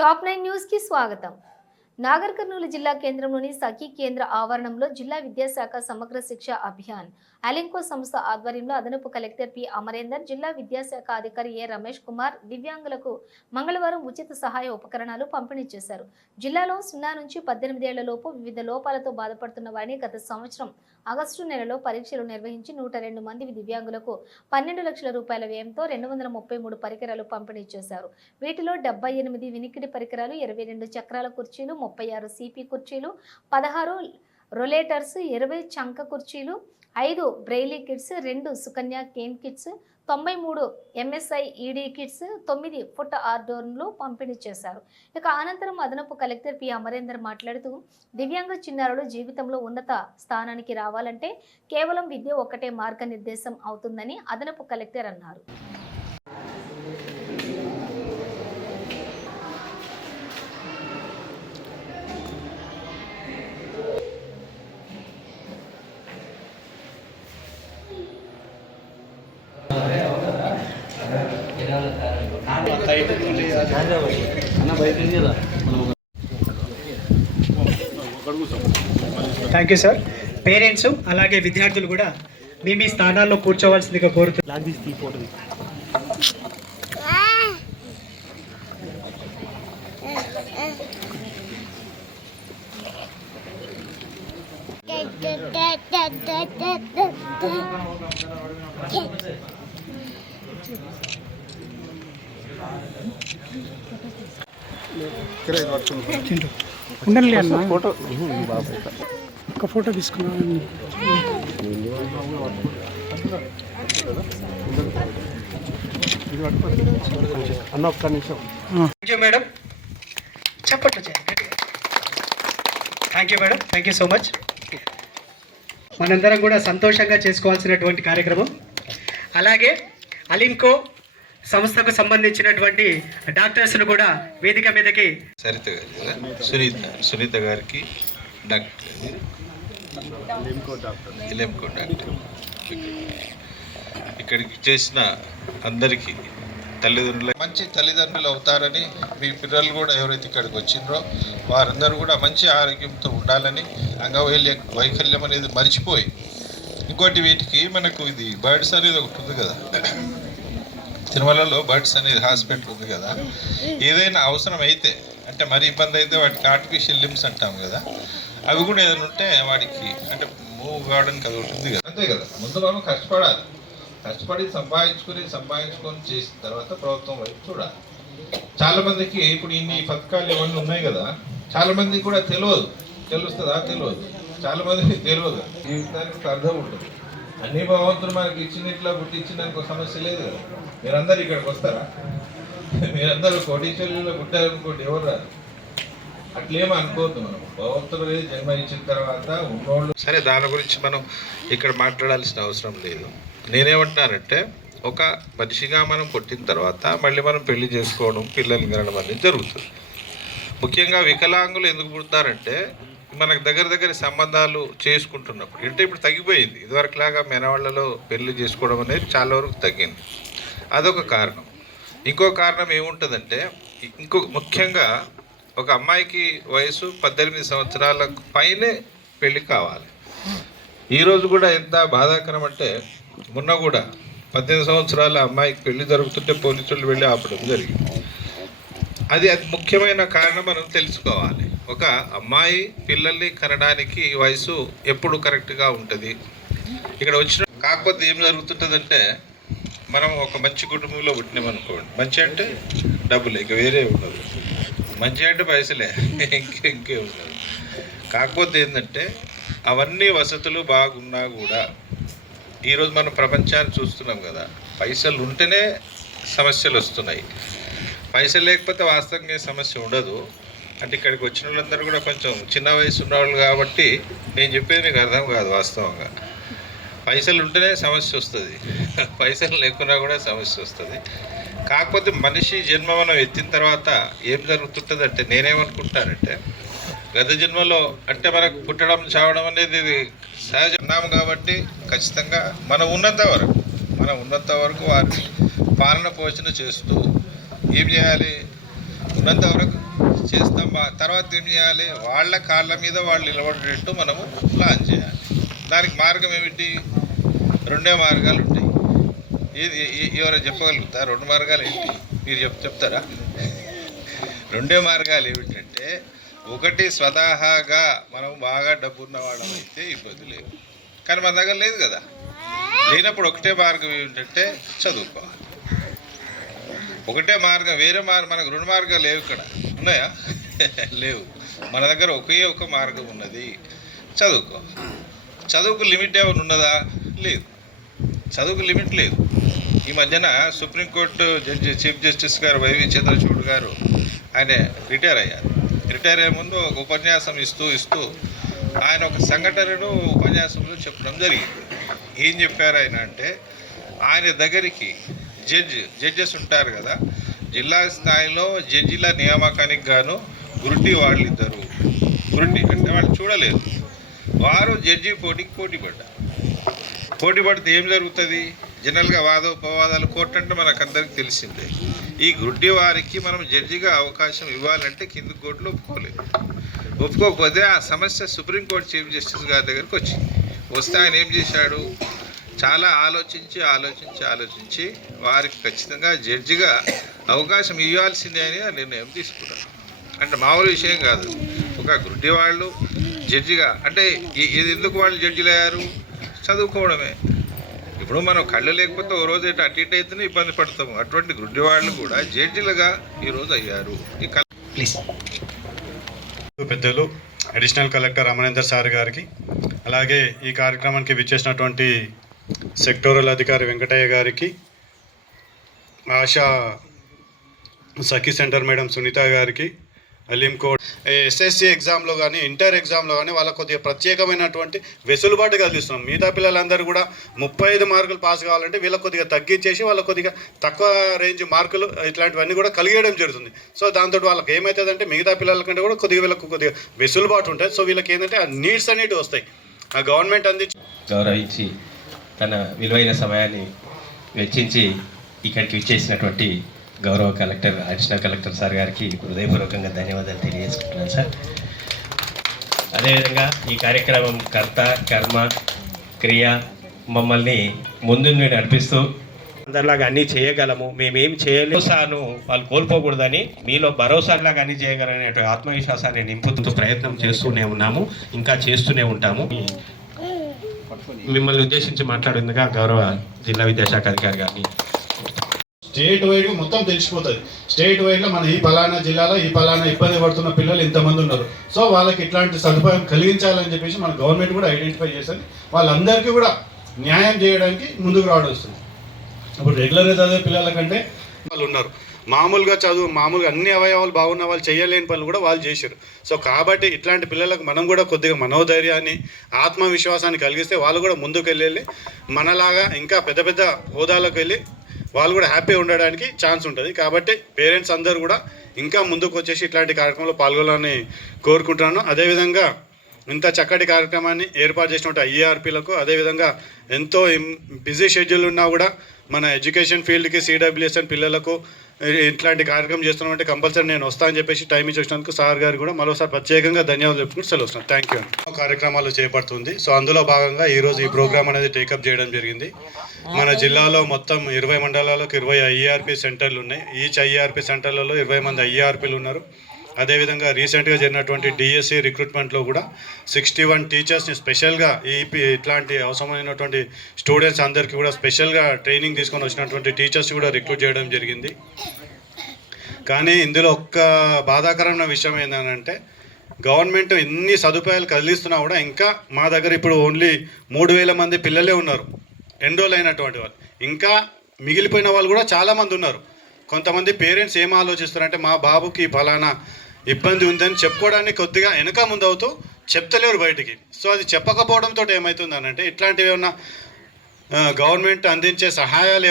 Top nine న్యూస్కి స్వాగతం. నాగర్ కర్నూలు జిల్లా కేంద్రంలోని సఖీ కేంద్ర ఆవరణంలో జిల్లా విద్యాశాఖ సమగ్ర శిక్ష అభియాన్ అలింకో సంస్థ ఆధ్వర్యంలో అదనపు కలెక్టర్ పి. అమరేందర్ జిల్లా విద్యాశాఖ అధికారి ఏ. రమేష్ కుమార్ దివ్యాంగులకు మంగళవారం ఉచిత సహాయ ఉపకరణాలు పంపిణీ చేశారు. జిల్లాలో సున్నా నుంచి పద్దెనిమిది ఏళ్ళలోపు వివిధ లోపాలతో బాధపడుతున్న వారిని గత సంవత్సరం ఆగస్టు నెలలో పరీక్షలు నిర్వహించి నూట రెండు మంది దివ్యాంగులకు పన్నెండు లక్షల రూపాయల వ్యయంతో రెండు వందల ముప్పై మూడు పరికరాలు పంపిణీ చేశారు. వీటిలో డెబ్బై ఎనిమిది వినికిడి పరికరాలు ఇరవై రెండు చక్రాల కుర్చీలు ముప్పై ఆరు సిపి కుర్చీలు పదహారు రొలేటర్స్ ఇరవై చంక కుర్చీలు ఐదు బ్రెయిలీ కిట్స్ రెండు సుకన్య కేమ్ కిట్స్ తొంభై మూడు ఎంఎస్ఐ ఈడీ కిట్స్ తొమ్మిది ఫుట్ ఆర్డోర్లు పంపిణీ చేశారు. ఇక అనంతరం అదనపు కలెక్టర్ పి అమరేందర్ మాట్లాడుతూ దివ్యాంగ చిన్నారులు జీవితంలో ఉన్నత స్థానానికి రావాలంటే కేవలం విద్య ఒక్కటే మార్గనిర్దేశం అవుతుందని అదనపు కలెక్టర్ అన్నారు. థ్యాంక్ యూ సార్ పేరెంట్స్ అలాగే విద్యార్థులు కూడా మీ మీ స్థానాల్లో కూర్చోవలసిందిగా కోరుతున్నారు చింటూ ఉండండి అన్న. ఫోటో ఒక ఫోటో తీసుకున్నాను అన్న ఒక్క నిమిషం. Thank you madam చెప్పట్లు thank you madam thank you so much మనందరం కూడా సంతోషంగా చేసుకోవాల్సినటువంటి కార్యక్రమం. అలాగే అలింకో సంస్థకు సంబంధించినటువంటి డాక్టర్స్ను కూడా వేదిక మీదకి సరిత గారి సునీత సునీత గారికి డాక్టర్. డాక్టర్. ఇక్కడికి చేసిన అందరికీ తల్లిదండ్రులు మంచి తల్లిదండ్రులు అవుతారని మీ పిల్లలు కూడా ఎవరైతే ఇక్కడికి వచ్చిండ్రో వారందరూ కూడా మంచి ఆరోగ్యంతో ఉండాలని అంగవైల్య వైకల్యం అనేది మర్చిపోయి ఇంకోటి వీటికి మనకు ఇది బర్డ్స్ అనేది ఒకటి ఉంది కదా. తిరుమలలో బర్డ్స్ అనేది హాస్పిటల్ ఉంది కదా. ఏదైనా అవసరం అయితే అంటే మరి ఇబ్బంది అయితే వాటికి ఆర్టిఫిషియల్ లిమ్స్ అంటాం కదా. అవి కూడా ఏదైనా ఉంటే వాడికి అంటే మూవ్ కావడానికి అది ఒకటి కదా. అంతే కదా. ముందు మనం కష్టపడాలి. కష్టపడి సంపాదించుకుని సంపాదించుకొని చేసిన తర్వాత ప్రభుత్వం వైపు చూడాలి. చాలా మందికి ఇప్పుడు ఇన్ని పథకాలు ఇవన్నీ ఉన్నాయి కదా. చాలా మందికి కూడా తెలియదు. తెలుస్తుందా? తెలియదు. చాలా మందికి తెలియదు. జీవితానికి అర్థం ఉంటుంది. అన్ని భగవంతుడు మనకి ఇచ్చినట్లో పుట్టించినందుకు ఒక సమస్య లేదు కదా. మీరందరూ ఇక్కడికి వస్తారా? మీరందరూ కోటీశ్వరులు పుట్టారనుకోండి ఎవరు రాదు అట్లేమో అనుకోవద్దు మనం. భగవంతుడు జన్మ ఇచ్చిన తర్వాత ఉన్నోళ్ళు సరే దాని గురించి మనం ఇక్కడ మాట్లాడాల్సిన అవసరం లేదు. నేనేమంటున్నానంటే ఒక మనిషిగా మనం పుట్టిన తర్వాత మళ్ళీ మనం పెళ్ళి చేసుకోవడం పిల్లలు కనడం అనేది జరుగుతుంది. ముఖ్యంగా వికలాంగులు ఎందుకు పుడతారంటే మనకు దగ్గర దగ్గర సంబంధాలు చేసుకుంటున్నప్పుడు అంటే ఇప్పుడు తగ్గిపోయింది. ఇదివరకులాగా మెనవాళ్ళలో పెళ్ళి చేసుకోవడం అనేది చాలా వరకు తగ్గింది. అదొక కారణం. ఇంకో కారణం ఏముంటుందంటే ఇంకో ముఖ్యంగా ఒక అమ్మాయికి వయసు పద్దెనిమిది సంవత్సరాల పైనే పెళ్ళి కావాలి. ఈరోజు కూడా ఎంత బాధాకరం అంటే మొన్న కూడా పద్దెనిమిది సంవత్సరాల అమ్మాయికి పెళ్ళి జరుగుతుంటే పోలీసులు వెళ్ళి ఆపడం జరిగింది. అది అది ముఖ్యమైన కారణం మనం తెలుసుకోవాలి. ఒక అమ్మాయి పిల్లల్ని కనడానికి వయసు ఎప్పుడు కరెక్ట్గా ఉంటుంది. ఇక్కడ వచ్చిన కాకపోతే ఏం జరుగుతుంటుందంటే మనం ఒక మంచి కుటుంబంలో పుట్టినామనుకోండి మంచి అంటే డబ్బులు ఇంకా వేరే ఉండదు. మంచి అంటే పైసలే ఇంకే ఇంకే ఉండదు. కాకపోతే ఏంటంటే అవన్నీ వసతులు బాగున్నా కూడా ఈరోజు మనం ప్రపంచాన్ని చూస్తున్నాం కదా పైసలు ఉంటేనే సమస్యలు వస్తున్నాయి. పైసలు లేకపోతే వాస్తవంగా ఏ సమస్య ఉండదు. అంటే ఇక్కడికి వచ్చిన వాళ్ళందరూ కూడా కొంచెం చిన్న వయసు ఉన్నవాళ్ళు కాబట్టి నేను చెప్పేది మీకు అర్థం కాదు వాస్తవంగా. పైసలు ఉంటేనే సమస్య వస్తుంది. పైసలు లేకున్నా కూడా సమస్య వస్తుంది. కాకపోతే మనిషి జన్మ మనం ఎత్తిన తర్వాత ఏం జరుగుతుంటుంది అంటే నేనేమనుకుంటానంటే గత జన్మలో అంటే మనకు పుట్టడం చావడం అనేది ఇది సహజ ఉన్నాము కాబట్టి ఖచ్చితంగా మనం ఉన్నంత వరకు మనం ఉన్నంత వరకు వారిని పాలన పోషణ చేస్తూ ఏం చేయాలి? ఉన్నంత వరకు చేస్తాం. తర్వాత ఏం చేయాలి? వాళ్ళ కాళ్ళ మీద వాళ్ళు నిలబడేటట్టు మనము ప్లాన్ చేయాలి. దానికి మార్గం ఏమిటి? రెండే మార్గాలు ఉంటాయి. ఏది? ఎవరైనా చెప్పగలుగుతా రెండు మార్గాలు ఏంటి? మీరు చెప్ చెప్తారా? రెండే మార్గాలు ఏమిటంటే ఒకటి స్వతహాగా మనం బాగా డబ్బున్న వాళ్ళం అయితే ఇబ్బంది లేదు. కానీ మన దగ్గర లేదు కదా. లేనప్పుడు ఒకటే మార్గం ఏమిటంటే చదువుకోవాలి. ఒకటే మార్గం వేరే మార్గం మనకు రెండు మార్గాలు లేవు ఇక్కడ. ఉన్నాయా? లేవు. మన దగ్గర ఒకే ఒక మార్గం ఉన్నది. చదువుకో. చదువుకు లిమిట్ ఏమైనా ఉన్నదా? లేదు. చదువుకు లిమిట్ లేదు. ఈ మధ్యన Supreme Court judge chief justice గారు వైవి చంద్రచూడ్ గారు ఆయన రిటైర్ అయ్యారు. రిటైర్ అయ్యే ముందు ఒక ఉపన్యాసం ఇస్తూ ఇస్తూ ఆయన ఒక సంఘటనను ఉపన్యాసంలో చెప్పడం జరిగింది. ఏం చెప్పారు ఆయన అంటే ఆయన దగ్గరికి జడ్జి జడ్జెస్ ఉంటారు కదా జిల్లా స్థాయిలో జడ్జిల నియామకానికి గాను గురుటి వాళ్ళు ఇద్దరు గురుటి అంటే వాళ్ళు చూడలేదు. వారు జడ్జి పోటీకి పోటీ పడ్డారు పోటీ పడితే ఏం జరుగుతుంది? జనరల్గా వాదోపవాదాలు కోర్టు అంటే మనకు అందరికీ తెలిసిందే. ఈ గుడ్డి వారికి మనం జడ్జిగా అవకాశం ఇవ్వాలంటే కింది కోర్టులో ఒప్పుకోలేదు. ఒప్పుకోకపోతే ఆ సమస్య సుప్రీంకోర్టు చీఫ్ జస్టిస్ గారి దగ్గరికి వచ్చింది. వస్తే ఆయన ఏం చేశాడు? చాలా ఆలోచించి ఆలోచించి ఆలోచించి వారికి ఖచ్చితంగా జడ్జిగా అవకాశం ఇవ్వాల్సిందే అని ఆ నిర్ణయం తీసుకున్నారు. అంటే మామూలు విషయం కాదు. ఒక గుడ్డి వాళ్ళు జడ్జిగా అంటే ఇది ఎందుకు వాళ్ళు జడ్జిలు అయ్యారు? చదువుకోవడమే. ఇప్పుడు మనం కళ్ళు లేకపోతే ఓ రోజు ఇటు అటు ఇటు అయితేనే ఇబ్బంది పడతాము. అటువంటి గుడ్డి వాళ్ళు కూడా జడ్జిలుగా ఈరోజు అయ్యారు. ఈ కళ ప్లీజ్. పెద్దలు అడిషనల్ కలెక్టర్ అమరేందర్ సార్ గారికి అలాగే ఈ కార్యక్రమానికి విచ్చేసినటువంటి సెక్టోరల్ అధికారి వెంకటయ్య గారికి ఆశా సఖీ సెంటర్ మేడం సునీత గారికి అలీం కోడ్ ఎస్ఎస్సి ఎగ్జామ్లో కానీ ఇంటర్ ఎగ్జామ్లో కానీ వాళ్ళకి కొద్దిగా ప్రత్యేకమైనటువంటి వెసులుబాటు కలిగిస్తున్నాం. మిగతా పిల్లలందరూ కూడా ముప్పై ఐదు మార్కులు పాస్ కావాలంటే వీళ్ళ కొద్దిగా తగ్గించేసి వాళ్ళకి కొద్దిగా తక్కువ రేంజ్ మార్కులు ఇట్లాంటివన్నీ కూడా కలిగేయడం జరుగుతుంది. సో దాంతో వాళ్ళకి ఏమవుతుందంటే మిగతా పిల్లల కంటే కూడా కొద్దిగా వీళ్ళకి కొద్దిగా వెసులుబాటు ఉంటుంది సో వీళ్ళకి ఏంటంటే ఆ నీడ్స్ అనేటివి వస్తాయి. ఆ గవర్నమెంట్ అందించి తన విలువైన సమయాన్ని వెచ్చించి ఇక్కడికి ఇచ్చేసినటువంటి గౌరవ కలెక్టర్ అడిషనల్ కలెక్టర్ సార్ గారికి హృదయపూర్వకంగా ధన్యవాదాలు తెలియజేసుకుంటున్నాను సార్. అదేవిధంగా ఈ కార్యక్రమం కర్త కర్మ క్రియ మమ్మల్ని ముందు నడిపిస్తూ అందరిలాగా అన్నీ చేయగలము. మేమేం చేయలేము. భరోసాను వాళ్ళు కోల్పోకూడదని మీలో భరోసాలాగా అన్నీ చేయగలనే ఆత్మవిశ్వాసాన్ని నింపుతూ ప్రయత్నం చేస్తూనే ఉన్నాము. ఇంకా చేస్తూనే ఉంటాము. మిమ్మల్ని ఉద్దేశించి మాట్లాడిందిగా గౌరవ జిల్లా విద్యాశాఖ అధికారి గారిని. స్టేట్ వైడ్గా మొత్తం తెలిసిపోతుంది. స్టేట్ వైడ్లో మన ఈ పలానా జిల్లాలో ఈ పలానా ఇబ్బంది పడుతున్న పిల్లలు ఇంతమంది ఉన్నారు. సో వాళ్ళకి ఇట్లాంటి సదుపాయం కలిగించాలని చెప్పేసి మన గవర్నమెంట్ కూడా ఐడెంటిఫై చేస్తుంది. వాళ్ళందరికీ కూడా న్యాయం చేయడానికి ముందుకు రావడం వస్తుంది. ఇప్పుడు రెగ్యులర్గా చదివే పిల్లల కంటే వాళ్ళు ఉన్నారు. మామూలుగా చదువు మామూలుగా అన్ని అవయవాలు బాగున్న వాళ్ళు చేయలేని పనులు కూడా వాళ్ళు చేశారు. సో కాబట్టి ఇట్లాంటి పిల్లలకు మనం కూడా కొద్దిగా మనోధైర్యాన్ని ఆత్మవిశ్వాసాన్ని కలిగిస్తే వాళ్ళు కూడా ముందుకు వెళ్ళి మనలాగా ఇంకా పెద్ద పెద్ద హోదాలకు వెళ్ళి వాళ్ళు కూడా హ్యాపీ ఉండడానికి ఛాన్స్ ఉంటుంది. కాబట్టి పేరెంట్స్ అందరూ కూడా ఇంకా ముందుకు వచ్చేసి ఇట్లాంటి కార్యక్రమంలో పాల్గొనాలని కోరుకుంటున్నాను. అదేవిధంగా ఇంత చక్కటి కార్యక్రమాన్ని ఏర్పాటు చేసినట్టు ఐఆర్పీలకు అదేవిధంగా ఎంతో బిజీ షెడ్యూల్ ఉన్నా కూడా మన ఎడ్యుకేషన్ ఫీల్డ్కి సిడబ్ల్యూఎస్ఎన్ పిల్లలకు ఇట్లాంటి కార్యక్రమం చేస్తున్నామంటే కంపల్సరీ నేను వస్తా అని చెప్పేసి టైం ఇచ్చి వచ్చినందుకు సార్ గారు కూడా మరోసారి ప్రత్యేకంగా ధన్యవాదాలు చెప్పుకుంటూ సెలవు వస్తున్నాను. థ్యాంక్ యూ కార్యక్రమాలు చేపడుతుంది. సో అందులో భాగంగా ఈరోజు ఈ ప్రోగ్రామ్ అనేది టేకప్ చేయడం జరిగింది. మన జిల్లాలో మొత్తం ఇరవై మండలాలకు ఇరవై ఐఆర్పి సెంటర్లు ఉన్నాయి. ఈచ్ ఐఆర్పి సెంటర్లలో ఇరవై మంది ఐఆర్పీలు ఉన్నారు. అదేవిధంగా రీసెంట్గా జరిగినటువంటి డిఎస్సి రిక్రూట్మెంట్లో కూడా సిక్స్టీ వన్ టీచర్స్ని స్పెషల్గా ఈ ఇట్లాంటి అవసరమైనటువంటి స్టూడెంట్స్ అందరికీ కూడా స్పెషల్గా ట్రైనింగ్ తీసుకొని వచ్చినటువంటి టీచర్స్ కూడా రిక్రూట్ చేయడం జరిగింది. కానీ ఇందులో ఒక్క బాధాకరమైన విషయం ఏంటంటే గవర్నమెంట్ ఎన్ని సదుపాయాలు కలిగిస్తున్నా కూడా ఇంకా మా దగ్గర ఇప్పుడు ఓన్లీ మూడు వేల మంది పిల్లలే ఉన్నారు. ఎన్రోల్ అయినటువంటి వాళ్ళు. ఇంకా మిగిలిపోయిన వాళ్ళు కూడా చాలామంది ఉన్నారు. కొంతమంది పేరెంట్స్ ఏం ఆలోచిస్తారంటే మా బాబుకి ఫలానా ఇబ్బంది ఉందని చెప్పుకోవడానికి కొద్దిగా వెనక ముందు అవుతూ చెప్తలేరు బయటికి. సో అది చెప్పకపోవడంతో ఏమవుతుంది అంటే ఇట్లాంటివి ఏమన్నా గవర్నమెంట్ అందించే సహాయాలు ఏమైనా